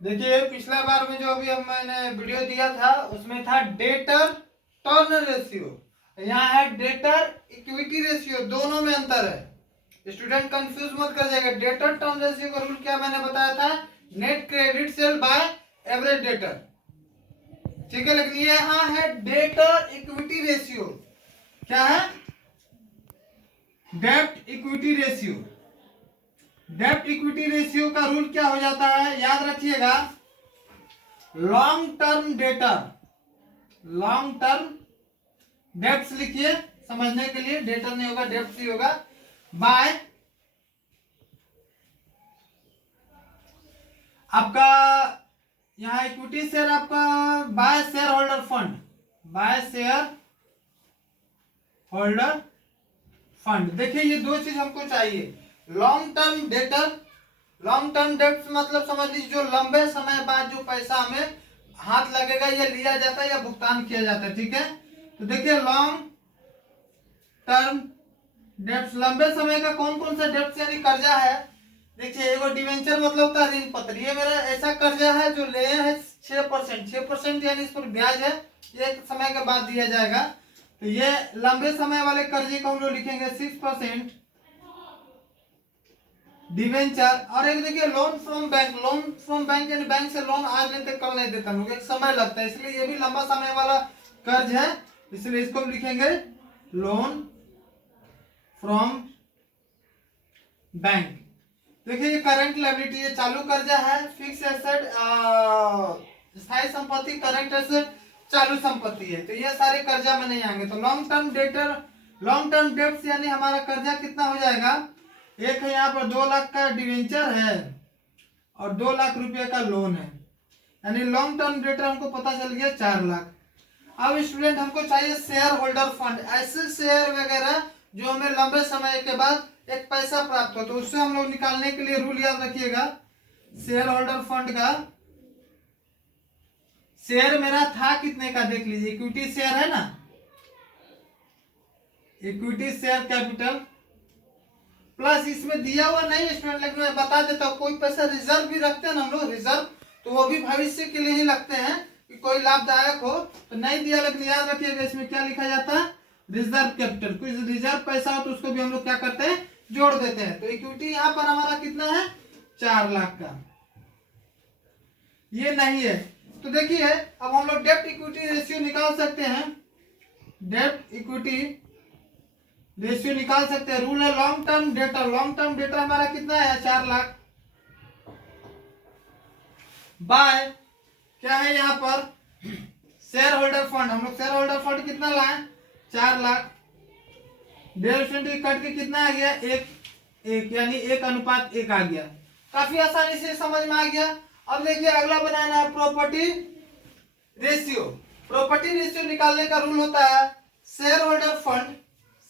देखिए पिछला बार में जो अभी हम मैंने वीडियो दिया था उसमें था डेटर टर्न रेशियो, यहाँ है डेटर इक्विटी रेशियो, दोनों में अंतर है। स्टूडेंट कंफ्यूज मत कर जाएगा। डेटर टर्न रेशियो का रूल क्या मैंने बताया था, net credit sale by average debtor, ठीक है। लेकिन ये यहाँ है डेटर इक्विटी रेशियो, क्या है, डेब्ट इक्विटी रेशियो। डेब्ट इक्विटी रेशियो का रूल क्या हो जाता है, याद रखिएगा, long term debtor, long term debts लिखिए समझने के लिए, डेटर नहीं होगा डेब्ट्स ही होगा, बाय आपका यहाँ इक्विटी शेयर आपका by share holder fund, by share holder fund. देखिए ये दो चीज हमको चाहिए, long term debtor, long term डेब्ट मतलब समझ लीजिए जो लंबे समय बाद जो पैसा हमें हाथ लगेगा या लिया जाता है या भुगतान किया जाता है, ठीक है। तो देखिए लॉन्ग टर्म डेब्ट, लंबे समय का कौन कौन सा डेब्ट यानी कर्जा है। देखिए एगो डिवेंचर मतलब होता है ऋण पत्र, ये मेरा ऐसा कर्जा है जो ले है 6%, 6% यानी इस पर ब्याज है, ये समय के बाद दिया जाएगा। तो ये लंबे समय वाले कर्जे को हम लोग लिखेंगे 6% डिवेंचर। और एक देखिए loan from bank, loan from bank यानी बैंक से लोन आज लेते कल नहीं देता, लोग एक समय लगता है, इसलिए ये भी लंबा समय वाला कर्ज है, इसलिए इसको हम लिखेंगे लोन फ्रॉम बैंक। देखिए ये करंट लायबिलिटी, ये चालू कर्जा है, फिक्स एसेट स्थायी संपत्ति, करंट एसेट चालू संपत्ति है, तो ये सारे कर्जा में नहीं आएंगे। तो long term debtor, long term debts यानी हमारा कर्जा कितना हो जाएगा, एक है यहाँ पर 2 लाख का डिवेंचर है और 2 लाख रुपए का लोन है, यानी लॉन्ग टर्म डेटर हमको पता चल गया 4 लाख। अब स्टूडेंट हमको चाहिए शेयर होल्डर फंड, ऐसे शेयर वगैरह जो हमें लंबे समय के बाद एक पैसा प्राप्त हो, तो उससे हम लोग निकालने के लिए रूल याद रखिएगा, शेयर होल्डर फंड का शेयर मेरा था कितने का देख लीजिए, इक्विटी शेयर है ना, इक्विटी शेयर कैपिटल प्लस इसमें दिया हुआ नहीं स्टूडेंट, लेकिन मैं बता देता हूँ, कोई पैसा रिजर्व भी रखते हैं ना हम लोग, रिजर्व, तो वो भी भविष्य के लिए ही लगते हैं कि कोई लाभदायक हो, तो नहीं दिया, लेकिन याद रखिएगा इसमें क्या लिखा जाता है, रिजर्व कैपिटल। कोई रिजर्व पैसा हो तो उसको भी हम लोग क्या करते हैं, जोड़ देते हैं। तो इक्विटी यहाँ पर हमारा कितना है, 4 लाख का, ये नहीं है। तो देखिए अब हम लोग डेब्ट इक्विटी रेशियो निकाल सकते हैं, डेब्ट इक्विटी रेशियो निकाल सकते हैं। रूल है long term debtor, long term debtor हमारा कितना है, 4 लाख, बाय क्या है यहाँ पर, शेयर होल्डर फंड, हम लोग शेयर होल्डर फंड कितना लाए, 4 लाख, 1.5% कट के कितना आ गया, 1 यानी 1:1 आ गया, काफी आसानी से समझ में आ गया। अब देखिए अगला बनाना है प्रॉपर्टी रेशियो। प्रॉपर्टी रेशियो निकालने का रूल होता है share holder fund,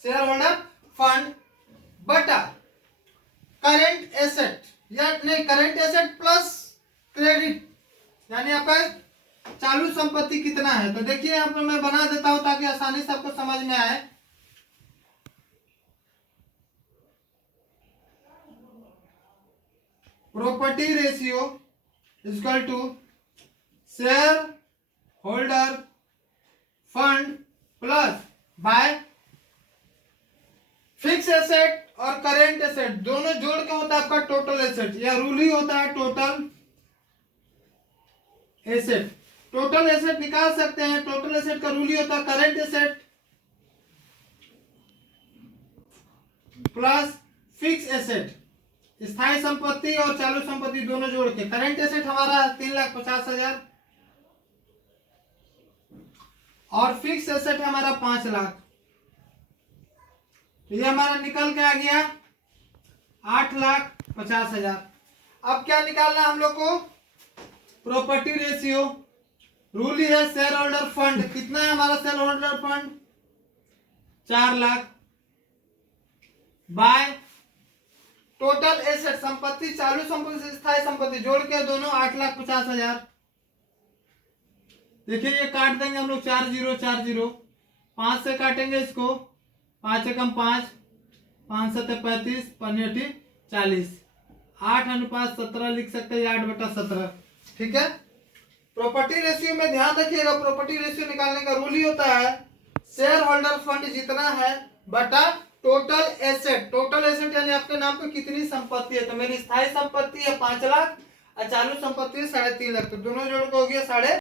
share holder fund बटा करेंट एसेट, या नहीं करेंट एसेट प्लस क्रेडिट, यानी आपका चालू संपत्ति कितना है। तो देखिए यहाँ पर मैं बना देता हूं ताकि आसानी से आपको समझ में आए। Property ratio equal to share holder fund plus by fix asset और करेंट एसेट, दोनों जोड़ के होता है आपका टोटल एसेट, या रूल ही होता है टोटल एसेट। टोटल एसेट निकाल सकते हैं, टोटल एसेट का रूल ही होता है current asset plus fix asset, स्थायी संपत्ति और चालू संपत्ति दोनों जोड़ के। करेंट एसेट हमारा 3,50,000 और फिक्स एसेट हमारा 5 लाख, तो ये हमारा निकल के आ गया 8,50,000। अब क्या निकालना है हम लोग को, प्रॉपर्टी रेशियो, रूल ही है शेयर होल्डर फंड, कितना है हमारा share holder fund, 4 lakh, by total asset, संपत्ति चालू संपत्ति स्थायी संपत्ति जोड़ के दोनों 8,50,000। देखिए ये काट देंगे हम लोग 4 0 4 0, 5 से काटेंगे इसको, 5 एकम 5, 5 7 35, 5 40, 8:17 लिख सकते हैं, 8/17। ठीक है। प्रॉपर्टी रेशियो में ध्यान रखिएगा, प्रॉपर्टी रेशियो निकालने का रूल ही होता है शेयर होल्डर फंड जितना है बटा टोटल एसेट। टोटल एसेट यानी आपके नाम पे कितनी संपत्ति है। तो मेरी स्थायी संपत्ति है 5 लाख और चालू संपत्ति है 3.5 लाख, तो दोनों जोड़ के हो गया 3.5